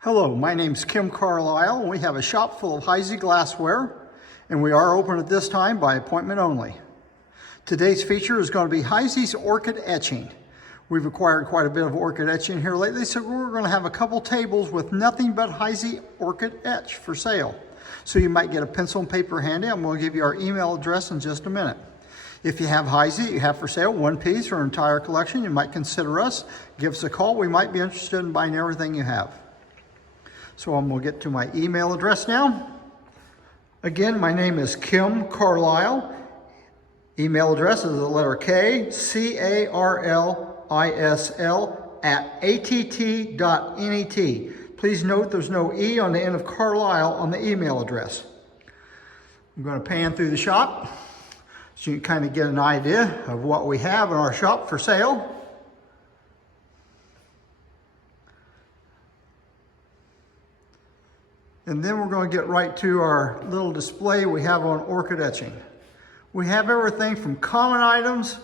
Hello, my name's Kim Carlisle, and we have a shop full of Heisey glassware, and we are open at this time by appointment only. Today's feature is going to be Heisey's Orchid etching. We've acquired quite a bit of Orchid etching here lately, so we're going to have a couple tables with nothing but Heisey Orchid etch for sale. So you might get a pencil and paper handy, and we'll give you our email address in just a minute. If you have Heisey you have for sale, one piece or entire collection, you might consider us. Give us a call. We might be interested in buying everything you have. So I'm going to get to my email address now. Again, my name is Kim Carlisle. Email address is the letter K, C-A-R-L-I-S-L @att.net. Please note there's no E on the end of Carlisle on the email address. I'm going to pan through the shop so you can kind of get an idea of what we have in our shop for sale. And then we're going to get right to our little display we have on Orchid etching. We have everything from common items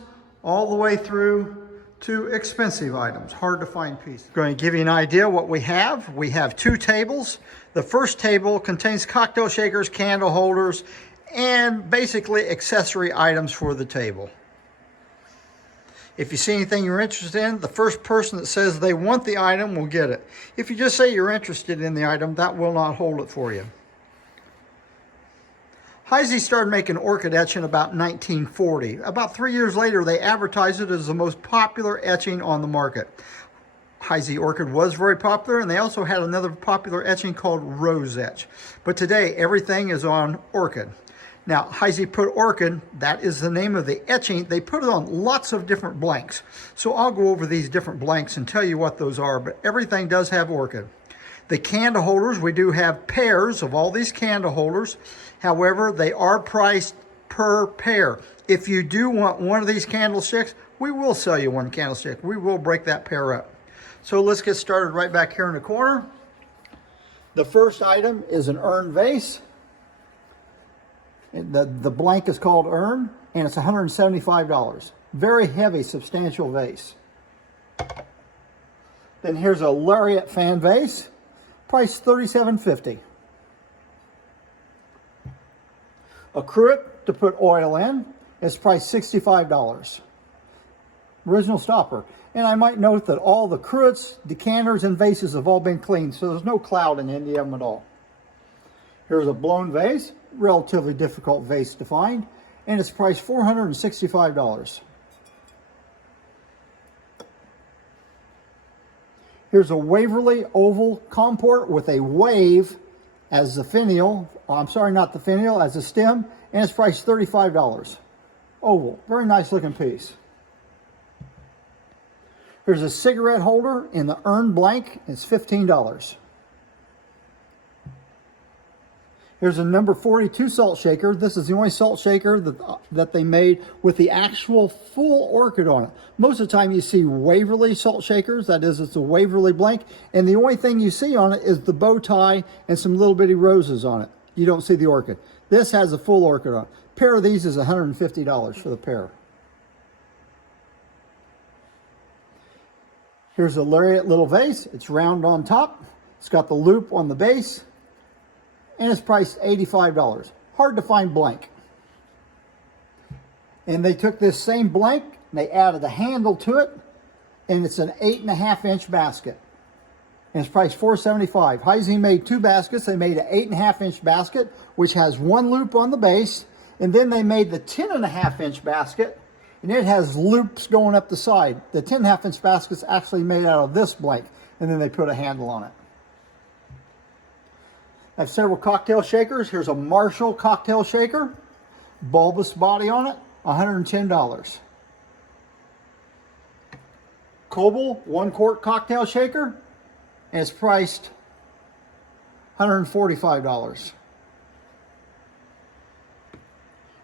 all the way through to expensive items, hard to find pieces. I'm going to give you an idea what we have. We have two tables. The first table contains cocktail shakers, candle holders, and basically accessory items for the table. If you see anything you're interested in, the first person that says they want the item will get it. If you just say you're interested in the item, that will not hold it for you. Heisey started making Orchid etching about 1940. About 3 years later, they advertised it as the most popular etching on the market. Heisey Orchid was very popular, and they also had another popular etching called Rose Etch. But today, everything is on Orchid. Now, Heisey put Orchid, that is the name of the etching, they put it on lots of different blanks. So I'll go over these different blanks and tell you what those are, but everything does have Orchid. The candle holders, we do have pairs of all these candle holders. However, they are priced per pair. If you do want one of these candlesticks, we will sell you one candlestick. We will break that pair up. So let's get started right back here in the corner. The first item is an urn vase. The blank is called Urn, and it's $175. Very heavy, substantial vase. Then here's a Lariat fan vase, priced $37.50. A cruet to put oil in is priced $65. Original stopper. And I might note that all the cruets, decanters, and vases have all been cleaned, so there's no cloud in any of them at all. Here's a blown vase, relatively difficult vase to find, and it's priced $465. Here's a Waverly oval comport with a wave as the finial, I'm sorry, not the finial, as the stem, and it's priced $35. Oval, very nice looking piece. Here's a cigarette holder in the urn blank, it's $15. Here's a number 42 salt shaker. This is the only salt shaker that they made with the actual full orchid on it. Most of the time you see Waverly salt shakers, that is, it's a Waverly blank, and the only thing you see on it is the bow tie and some little bitty roses on it. You don't see the orchid. This has a full orchid on it. A pair of these is $150 for the pair. Here's a Lariat little vase. It's round on top. It's got the loop on the base, and it's priced $85. Hard to find blank. And they took this same blank, and they added a handle to it, and it's an 8.5-inch basket. And it's priced $475. Heisey made two baskets. They made an 8.5-inch basket, which has one loop on the base, and then they made the 10.5-inch basket, and it has loops going up the side. The 10.5-inch basket's actually made out of this blank, and then they put a handle on it. I have several cocktail shakers. Here's a Marshall cocktail shaker, bulbous body on it, $110. Cobalt 1-quart cocktail shaker, and it's priced $145.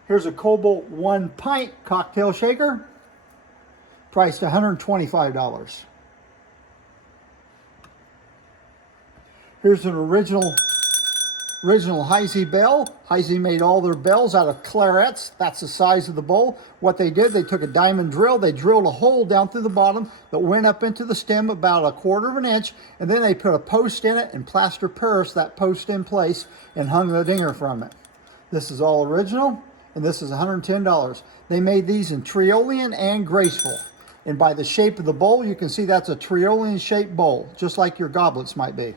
Here's a Cobalt 1-pint cocktail shaker, priced $125. Here's an original Original Heisey bell. Heisey made all their bells out of clarets. That's the size of the bowl. What they did, they took a diamond drill, they drilled a hole down through the bottom that went up into the stem about 1/4 of an inch, and then they put a post in it and plaster Paris that post in place and hung the dinger from it. This is all original, and this is $110. They made these in Triolean and Graceful. And by the shape of the bowl, you can see that's a Triolean shaped bowl, just like your goblets might be.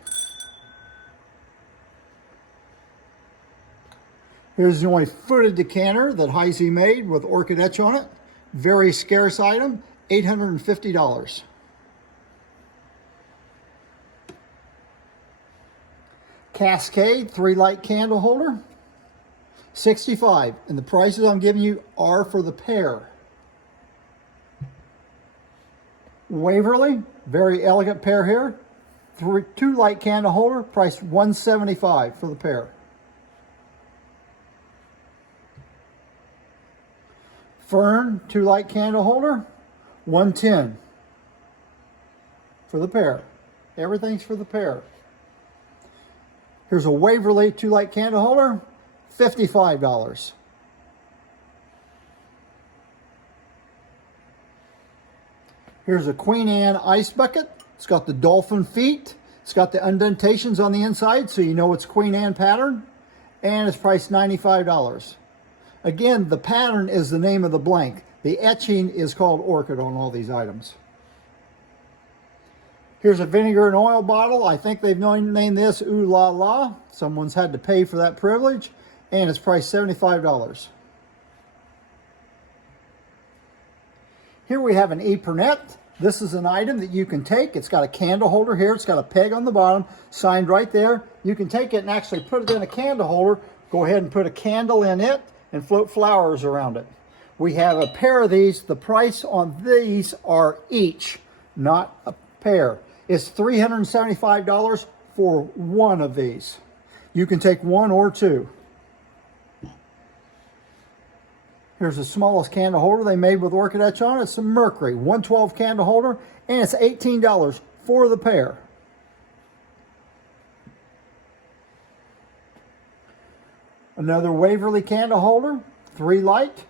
Here's the only footed decanter that Heisey made with Orchid etch on it. Very scarce item, $850. Cascade 3-light candle holder, $65. And the prices I'm giving you are for the pair. Waverly, very elegant pair here. 2-light candle holder, priced $175 for the pair. Fern 2-light candle holder, $110 for the pair. Everything's for the pair. Here's a Waverly 2-light candle holder, $55. Here's a Queen Anne ice bucket. It's got the dolphin feet. It's got the indentations on the inside, so you know it's Queen Anne pattern. And it's priced $95. Again, the pattern is the name of the blank. The etching is called Orchid on all these items. Here's a vinegar and oil bottle. I think they've named this Ooh La La. Someone's had to pay for that privilege, and it's priced $75. Here we have an Epernette. This is an item that you can take. It's got a candle holder here. It's got a peg on the bottom, signed right there. You can take it and actually put it in a candle holder. Go ahead and put a candle in it and float flowers around it. We have a pair of these. The price on these are each, not a pair. It's $375 for one of these. You can take one or two. Here's the smallest candle holder they made with Orchid etch on it. It's a Mercury 112 candle holder, and it's $18 for the pair. Another Waverly candle holder, 3-light,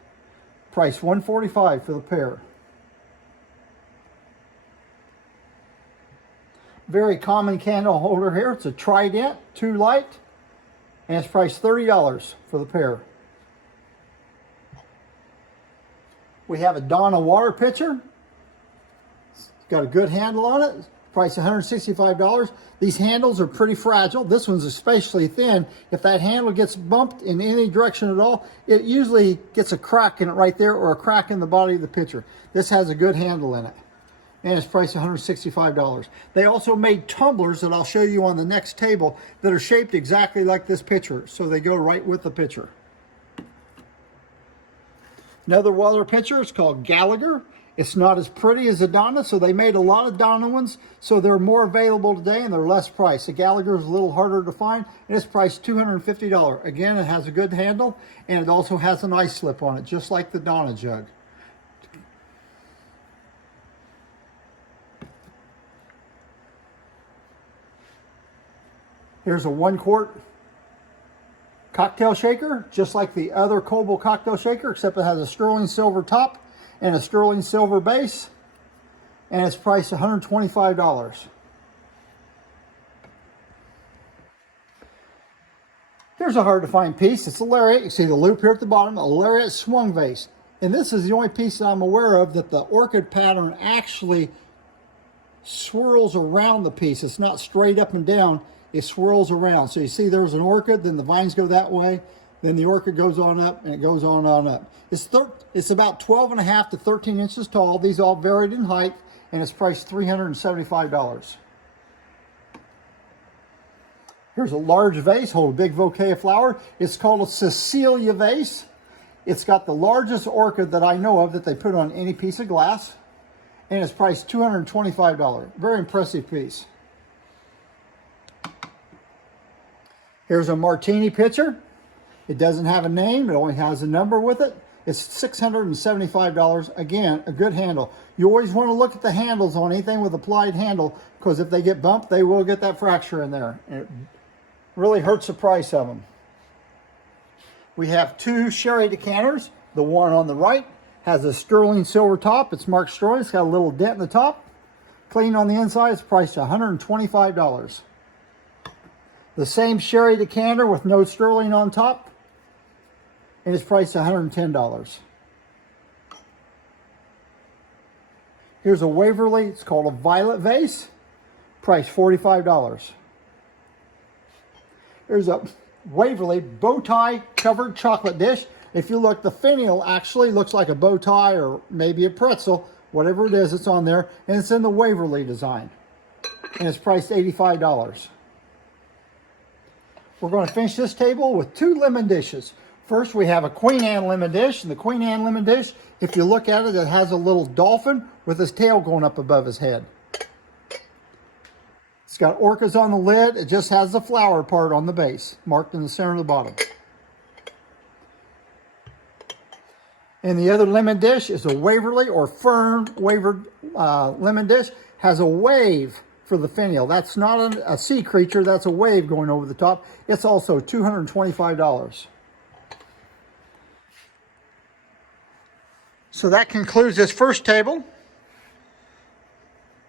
price $145 for the pair. Very common candle holder here. It's a Trident 2-light, and it's priced $30 for the pair. We have a Donna water pitcher. It's got a good handle on it. Price $165. These handles are pretty fragile. This one's especially thin. If that handle gets bumped in any direction at all, it usually gets a crack in it right there, or a crack in the body of the pitcher. This has a good handle in it, and it's priced $165. They also made tumblers that I'll show you on the next table that are shaped exactly like this pitcher, so they go right with the pitcher. Another water pitcher is called Gallagher. It's not as pretty as a Donna, so they made a lot of Donna ones, so they're more available today and they're less priced. The Gallagher is a little harder to find, and it's priced $250. Again, it has a good handle, and it also has an ice slip on it, just like the Donna jug. Here's a 1-quart cocktail shaker, just like the other Coble cocktail shaker, except it has a sterling silver top and a sterling silver base, and it's priced $125. Here's a hard to find piece. It's a Lariat. You see the loop here at the bottom, a Lariat swung vase. And this is the only piece that I'm aware of that the Orchid pattern actually swirls around the piece. It's not straight up and down. It swirls around. So you see there's an Orchid, then the vines go that way, then the Orchid goes on up, and it goes on up. It's about 12.5 to 13 inches tall. These all varied in height, and it's priced $375. Here's a large vase, hold a big bouquet of flower. It's called a Cecilia Vase. It's got the largest orchid that I know of that they put on any piece of glass, and it's priced $225. Very impressive piece. Here's a martini pitcher. It doesn't have a name, it only has a number with it. It's $675. Again, a good handle. You always want to look at the handles on anything with applied handle, because if they get bumped, they will get that fracture in there. And it really hurts the price of them. We have 2 sherry decanters. The one on the right has a sterling silver top. It's marked sterling. It's got a little dent in the top. Clean on the inside. It's priced $125. The same sherry decanter with no sterling on top, and it's priced $110. Here's a Waverly. It's called a Violet Vase. Price $45. Here's a Waverly bow tie covered chocolate dish. If you look, the finial actually looks like a bow tie or maybe a pretzel. Whatever it is, it's on there. And it's in the Waverly design. And it's priced $85. We're going to finish this table with 2 lemon dishes. First, we have a Queen Anne lemon dish. And the Queen Anne lemon dish, if you look at it, it has a little dolphin with his tail going up above his head. It's got orchids on the lid. It just has the flower part on the base, marked in the center of the bottom. And the other lemon dish is a Waverly or Fern wavered lemon dish. Has a wave for the finial. That's not a sea creature. That's a wave going over the top. It's also $225. So that concludes this first table.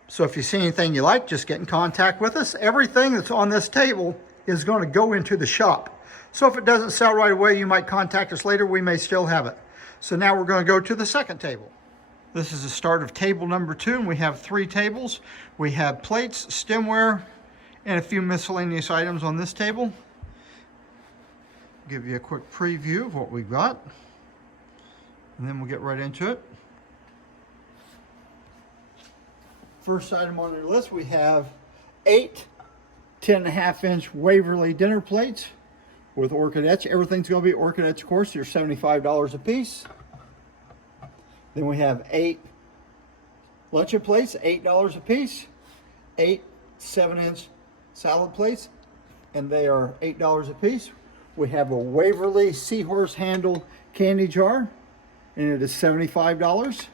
So if you see anything you like, just get in contact with us. Everything that's on this table is going to go into the shop. So if it doesn't sell right away, you might contact us later. We may still have it. So now we're going to go to the second table. This is the start of table number 2, and we have 3 tables. We have plates, stemware, and a few miscellaneous items on this table. Give you a quick preview of what we've got, and then we'll get right into it. First item on your list, we have 8 10.5-inch Waverly dinner plates with Orchid etch. Everything's going to be Orchid etch, of course. They're $75 a piece. Then we have 8 luncheon plates, $8 a piece. 8 7-inch salad plates, and they are $8 a piece. We have a Waverly seahorse handle candy jar, and it is $75.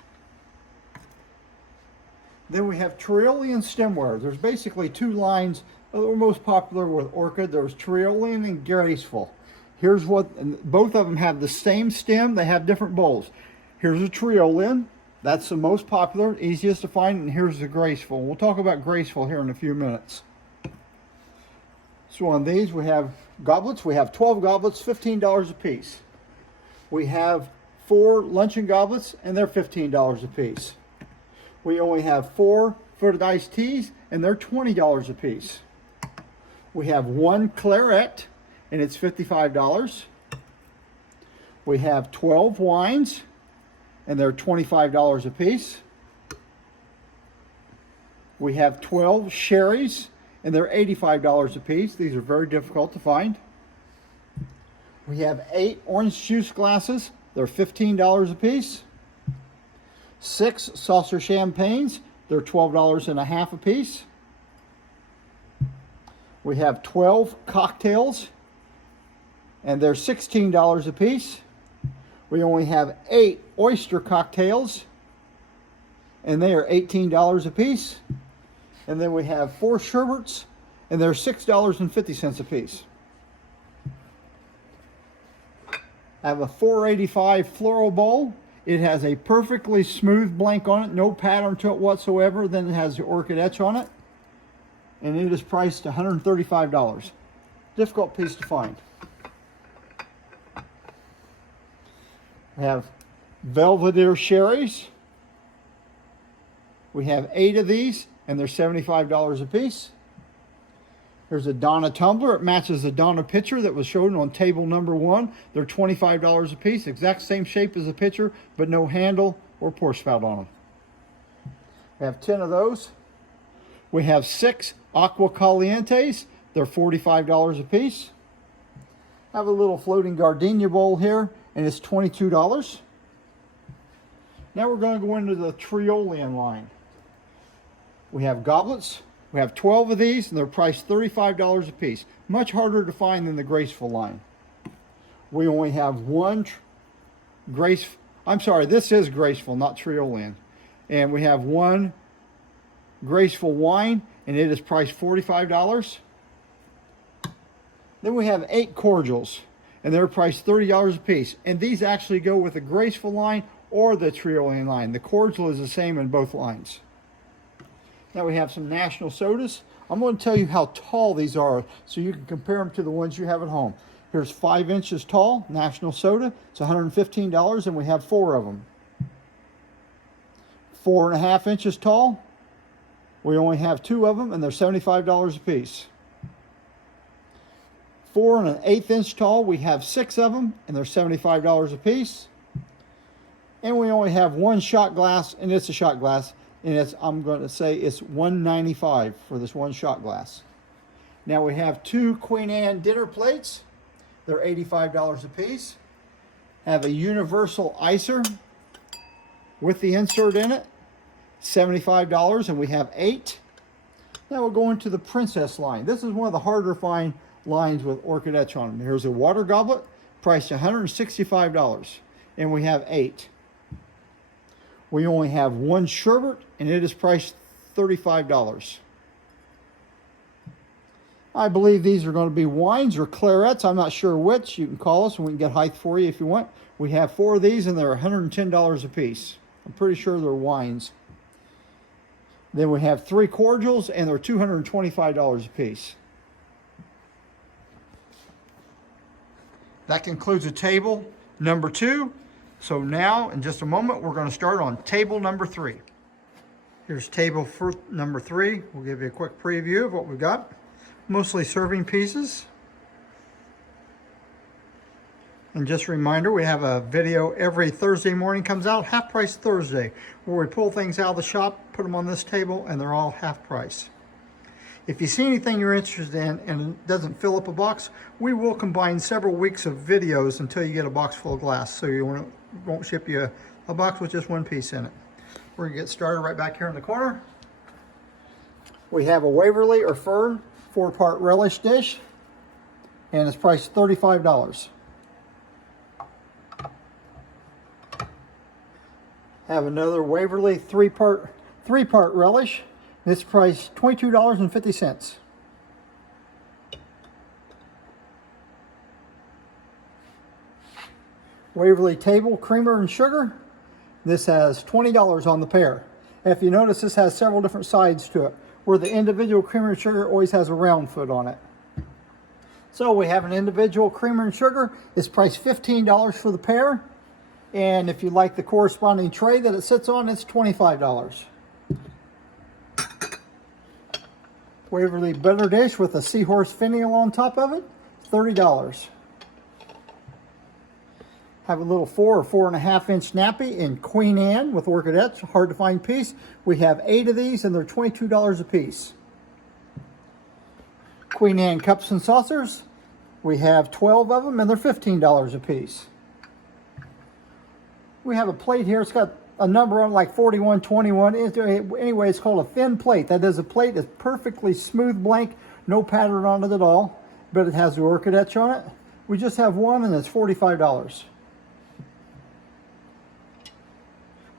Then we have Triolean stemware. There's basically 2 lines that are most popular with Orchid. There's Triolean and Graceful. Here's what, and both of them have the same stem. They have different bowls. Here's a Triolean. That's the most popular, easiest to find, and here's the Graceful. We'll talk about Graceful here in a few minutes. So on these we have goblets. We have 12 goblets, $15 a piece. We have 4 luncheon goblets, and they're $15 a piece. We only have 4 footed iced teas, and they're $20 a piece. We have 1 claret, and it's $55. We have 12 wines, and they're $25 a piece. We have 12 sherries, and they're $85 a piece. These are very difficult to find. We have 8 orange juice glasses. They're $15 a piece. 6 saucer champagnes. They're $12.50 a piece. We have 12 cocktails, and they're $16 a piece. We only have 8 oyster cocktails, and they are $18 a piece. And then we have 4 sherbets, and they're $6.50 a piece. I have a $4.85 floral bowl. It has a perfectly smooth blank on it, no pattern to it whatsoever. Then it has the Orchid etch on it, and it is priced $135. Difficult piece to find. We have Belvedere sherries. We have 8 of these, and they're $75 a piece. There's a Donna Tumbler. It matches the Donna pitcher that was shown on table number 1. They're $25 a piece. Exact same shape as the pitcher, but no handle or pour spout on them. We have 10 of those. We have 6 Aqua Calientes. They're $45 a piece. I have a little floating gardenia bowl here, and it's $22. Now we're going to go into the Triolean line. We have goblets. We have 12 of these, and they're priced $35 a piece. Much harder to find than the Graceful line. We only have 1 this is Graceful, not Triolean. And we have 1 Graceful wine, and it is priced $45. Then we have 8 cordials, and they're priced $30 a piece. And these actually go with the graceful line or the trioling line. The cordial is the same in both lines. Now we have some National sodas. I'm going to tell you how tall these are so you can compare them to the ones you have at home. Here's 5 inches tall, National soda. It's $115, and we have 4 of them. 4.5 inches tall. We only have 2 of them, and they're $75 a piece. 4 1/8 inch tall, we have 6 of them, and they're $75 a piece. And we only have 1 shot glass, and it's a shot glass, and it's, I'm going to say it's $1.95 for this 1 shot glass. Now we have 2 Queen Anne dinner plates. They're $85 a piece. Have a universal icer with the insert in it, $75, and we have 8. Now we'll go into the Princess line. This is one of the harder to find lines with Orchid etch on them. Here's a water goblet, priced $165, and we have 8. We only have 1 sherbet, and it is priced $35. I believe these are going to be wines or clarets. I'm not sure which. You can call us and we can get height for you if you want. We have 4 of these, and they're $110 a piece. I'm pretty sure they're wines. Then we have 3 cordials, and they're $225 a piece. That concludes the table number 2. So now, in just a moment, we're going to start on table number 3. Here's table number 3. We'll give you a quick preview of what we've got. Mostly serving pieces. And just a reminder, we have a video every Thursday morning comes out, Half Price Thursday, where we pull things out of the shop, put them on this table, and they're all half price. If you see anything you're interested in and it doesn't fill up a box, we will combine several weeks of videos until you get a box full of glass, so you won't ship you a box with just 1 piece in it. We're gonna get started right back here in the corner. We have a Waverly or Fern 4-part relish dish, and it's priced $35. Have another Waverly 3-part relish. It's priced $22.50. Waverly table creamer and sugar. This has $20 on the pair. And if you notice, this has several different sides to it, where the individual creamer and sugar always has a round foot on it. So we have an individual creamer and sugar. It's priced $15 for the pair. And if you like the corresponding tray that it sits on, it's $25. Waverly butter dish with a seahorse finial on top of it, $30. Have a little 4 or 4.5 inch nappy in Queen Anne with Orchid etch, hard to find piece. We have 8 of these, and they're $22 a piece. Queen Anne cups and saucers. We have 12 of them, and they're $15 a piece. We have a plate here. It's got a number on it, like 4121. Anyway, it's called a thin plate. That is a plate that's perfectly smooth blank, no pattern on it at all, but it has the Orchid etch on it. We just have one, and it's $45.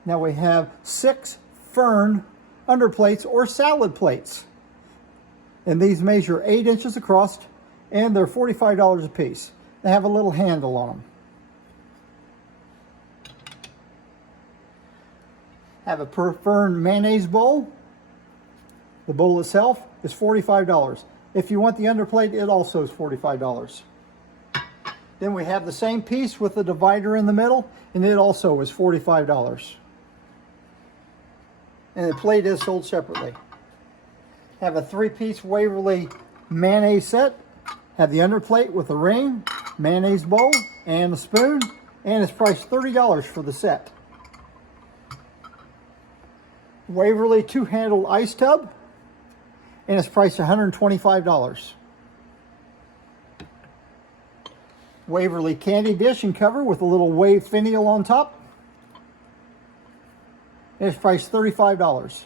Now we have 6 Fern underplates or salad plates. And these measure 8 inches across, and they're $45 a piece. They have a little handle on them. Have a Fern mayonnaise bowl. The bowl itself is $45. If you want the underplate, it also is $45. Then we have the same piece with the divider in the middle, and it also is $45. And the plate is sold separately. Have a 3-piece Waverly mayonnaise set. Have the underplate with a ring, mayonnaise bowl, and a spoon, and it's priced $30 for the set. Waverly 2-handled ice tub, and it's priced $125. Waverly candy dish and cover with a little wave finial on top, and it's priced $35.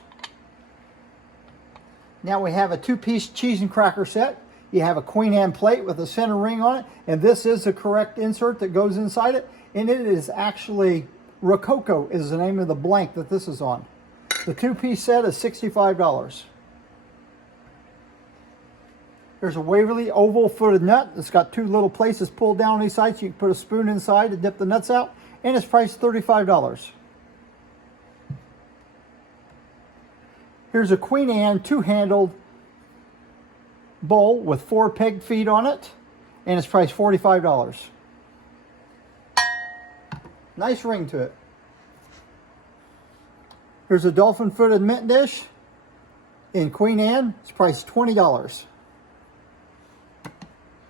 Now we have a 2-piece cheese and cracker set. You have a Queen Anne plate with a center ring on it, and this is the correct insert that goes inside it, and it is actually Rococo is the name of the blank that this is on. The 2-piece set is $65. There's a Waverly oval-footed nut. It's got two little places pulled down on these sides. You can put a spoon inside to dip the nuts out, and it's priced $35. Here's a Queen Anne two-handled bowl with 4 peg feet on it, and it's priced $45. Nice ring to it. Here's a Dolphin-Footed mint dish in Queen Anne. It's priced $20.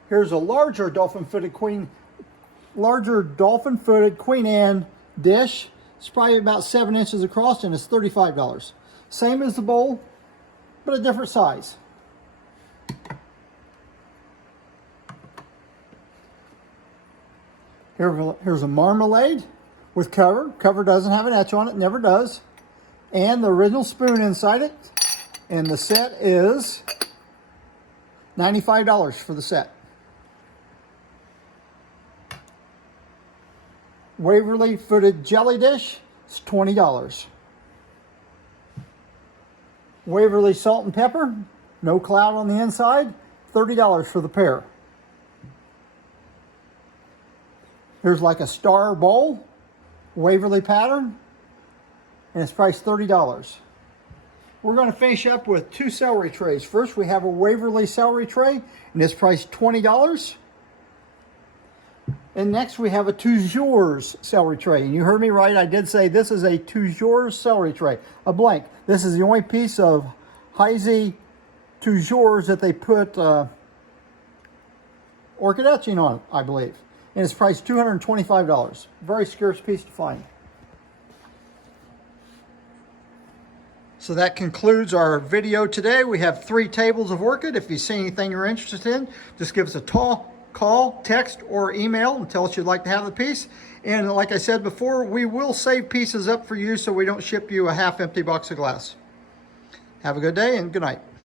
Here's a larger Dolphin-Footed Queen Anne dish. It's probably about 7 inches across, and it's $35. Same as the bowl, but a different size. Here's a marmalade with cover. Cover doesn't have an etch on it, never does. And the original spoon inside it. And the set is $95 for the set. Waverly footed jelly dish is $20. Waverly salt and pepper, no cloud on the inside, $30 for the pair. Here's like a star bowl, Waverly pattern, and it's priced $30. We're going to finish up with 2 celery trays. First, we have a Waverly celery tray, and it's priced $20. And next, we have a toujours celery tray. And you heard me right, I did say this is a toujours celery tray, a blank. This is the only piece of Heisey toujours that they put orchid etching on, I believe. And it's priced $225. Very scarce piece to find. So that concludes our video today. We have 3 tables of orchid. If you see anything you're interested in, just give us a call, text, or email and tell us you'd like to have the piece. And like I said before, we will save pieces up for you so we don't ship you a half-empty box of glass. Have a good day and good night.